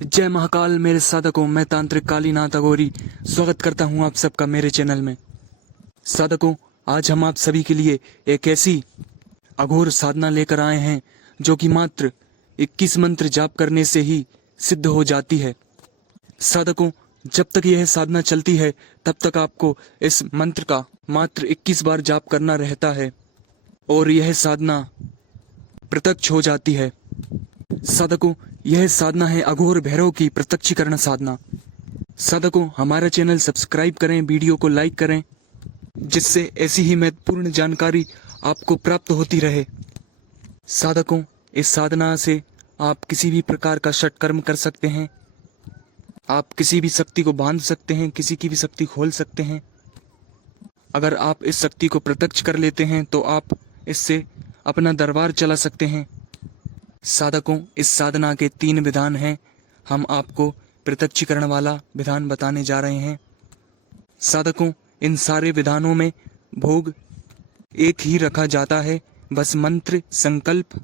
जय महाकाल मेरे साधकों, मैं तांत्रिक कालीनाथ अघोरी स्वागत करता हूं आप सबका मेरे चैनल में। साधकों, आज हम आप सभी के लिए एक ऐसी अघोर साधना लेकर आए हैं जो कि मात्र 21 मंत्र जाप करने से ही सिद्ध हो जाती है। साधकों, जब तक यह साधना चलती है तब तक आपको इस मंत्र का मात्र 21 बार जाप करना रहता है और यह साधना प्रत्यक्ष हो जाती है। साधकों, यह साधना है अघोर भैरव की प्रत्यक्षीकरण साधना। साधकों, हमारा चैनल सब्सक्राइब करें, वीडियो को लाइक करें, जिससे ऐसी ही महत्वपूर्ण जानकारी आपको प्राप्त होती रहे। साधकों, इस साधना से आप किसी भी प्रकार का षटकर्म कर सकते हैं। आप किसी भी शक्ति को बांध सकते हैं, किसी की भी शक्ति खोल सकते हैं। अगर आप इस शक्ति को प्रत्यक्ष कर लेते हैं तो आप इससे अपना दरबार चला सकते हैं। साधकों, इस साधना के 3 विधान हैं। हम आपको प्रत्यक्षीकरण वाला विधान बताने जा रहे हैं। साधकों, इन सारे विधानों में भोग एक ही रखा जाता है, बस मंत्र, संकल्प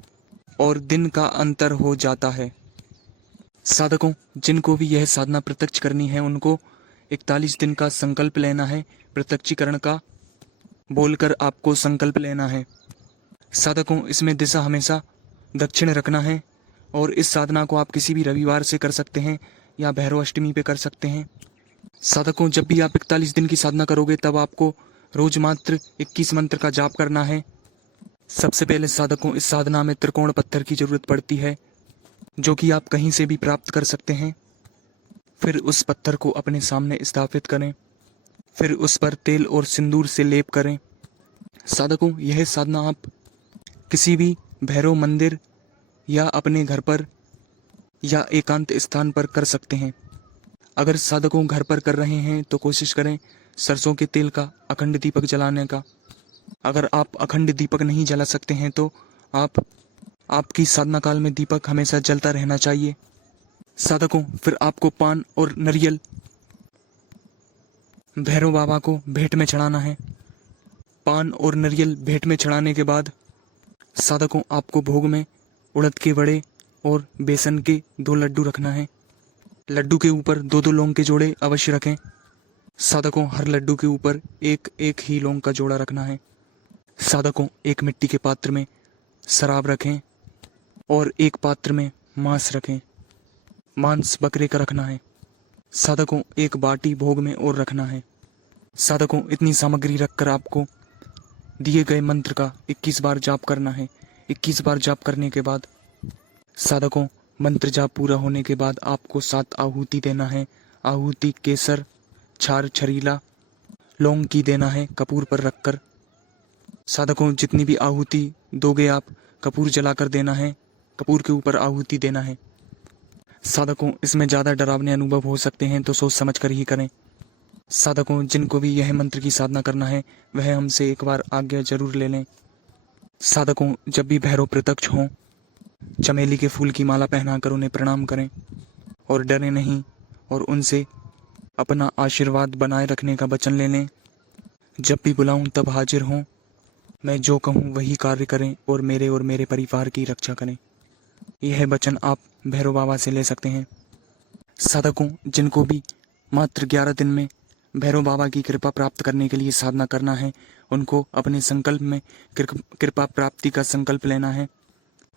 और दिन का अंतर हो जाता है। साधकों, जिनको भी यह साधना प्रत्यक्ष करनी है उनको 41 दिन का संकल्प लेना है। प्रत्यक्षीकरण का बोलकर आपको संकल्प लेना है। साधकों, इसमें दिशा हमेशा दक्षिण रखना है और इस साधना को आप किसी भी रविवार से कर सकते हैं या भैरव अष्टमी पे कर सकते हैं। साधकों, जब भी आप 41 दिन की साधना करोगे तब आपको रोज मात्र 21 मंत्र का जाप करना है। सबसे पहले साधकों, इस साधना में त्रिकोण पत्थर की जरूरत पड़ती है, जो कि आप कहीं से भी प्राप्त कर सकते हैं। फिर उस पत्थर को अपने सामने स्थापित करें, फिर उस पर तेल और सिंदूर से लेप करें। साधकों, यह साधना आप किसी भी भैरव मंदिर या अपने घर पर या एकांत स्थान पर कर सकते हैं। अगर साधकों घर पर कर रहे हैं तो कोशिश करें सरसों के तेल का अखंड दीपक जलाने का। अगर आप अखंड दीपक नहीं जला सकते हैं तो आपकी साधना काल में दीपक हमेशा जलता रहना चाहिए। साधकों, फिर आपको पान और नारियल भैरव बाबा को भेंट में चढ़ाना है। पान और नारियल भेंट में चढ़ाने के बाद साधकों, आपको भोग में उड़द के वड़े और बेसन के 2 लड्डू रखना है। लड्डू के ऊपर 2-2 लौंग के जोड़े अवश्य रखें। साधकों, हर लड्डू के ऊपर एक एक ही लौंग का जोड़ा रखना है। साधकों, एक मिट्टी के पात्र में शराब रखें और एक पात्र में मांस रखें। मांस बकरे का रखना है। साधकों, एक बाटी भोग में और रखना है। साधकों, इतनी सामग्री रखकर आपको दिए गए मंत्र का 21 बार जाप करना है। 21 बार जाप करने के बाद साधकों, मंत्र जाप पूरा होने के बाद आपको 7 आहुति देना है। आहुति केसर, छार, छरीला, लौंग की देना है कपूर पर रखकर। साधकों, जितनी भी आहुति दोगे आप कपूर जलाकर देना है, कपूर के ऊपर आहुति देना है। साधकों, इसमें ज़्यादा डरावने अनुभव हो सकते हैं तो सोच समझ कर ही करें। साधकों, जिनको भी यह मंत्र की साधना करना है वह हमसे एक बार आज्ञा जरूर ले लें। साधकों, जब भी भैरव प्रत्यक्ष हों, चमेली के फूल की माला पहनाकर उन्हें प्रणाम करें और डरे नहीं और उनसे अपना आशीर्वाद बनाए रखने का वचन ले लें। जब भी बुलाऊं तब हाजिर हों, मैं जो कहूं वही कार्य करें और मेरे परिवार की रक्षा करें। यह वचन आप भैरव बाबा से ले सकते हैं। साधकों, जिनको भी मात्र 11 दिन में भैरव बाबा की कृपा प्राप्त करने के लिए साधना करना है उनको अपने संकल्प में कृपा प्राप्ति का संकल्प लेना है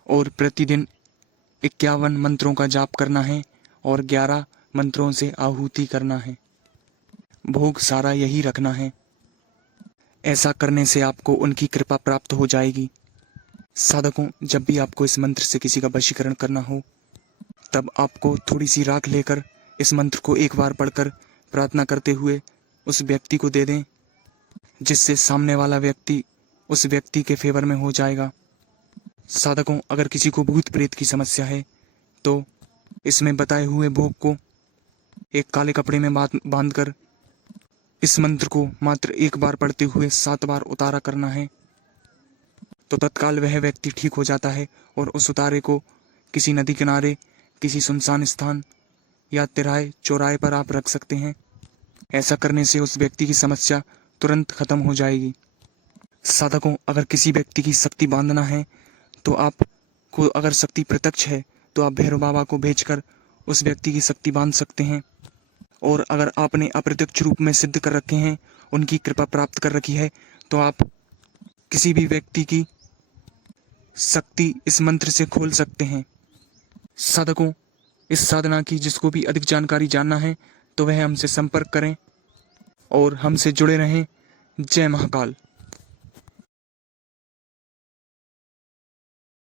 और प्रतिदिन 51 मंत्रों का जाप करना है और 11 मंत्रों से आहुति करना है। भोग सारा यही रखना है। ऐसा करने से आपको उनकी कृपा प्राप्त हो जाएगी। साधकों, जब भी आपको इस मंत्र से किसी का वशीकरण करना हो तब आपको थोड़ी सी राख लेकर इस मंत्र को एक बार पढ़कर प्रार्थना करते हुए उस व्यक्ति को दे दें, जिससे सामने वाला व्यक्ति उस व्यक्ति के फेवर में हो जाएगा। साधकों, अगर किसी को भूत प्रेत की समस्या है तो इसमें बताए हुए भोग को एक काले कपड़े में बांधकर इस मंत्र को मात्र एक बार पढ़ते हुए 7 बार उतारा करना है, तो तत्काल वह व्यक्ति ठीक हो जाता है। और उस उतारे को किसी नदी किनारे, किसी सुनसान स्थान या तिराहे चौराहे पर आप रख सकते हैं। ऐसा करने से उस व्यक्ति की समस्या तुरंत खत्म हो जाएगी। साधकों, अगर किसी व्यक्ति की शक्ति बांधना है तो आपको, अगर शक्ति प्रत्यक्ष है तो आप भैरव बाबा को भेजकर उस व्यक्ति की शक्ति बांध सकते हैं। और अगर आपने अप्रत्यक्ष रूप में सिद्ध कर रखे हैं, उनकी कृपा प्राप्त कर रखी है, तो आप किसी भी व्यक्ति की शक्ति इस मंत्र से खोल सकते हैं। साधकों, इस साधना की जिसको भी अधिक जानकारी जानना है तो वह हमसे संपर्क करें और हमसे जुड़े रहें। जय महाकाल।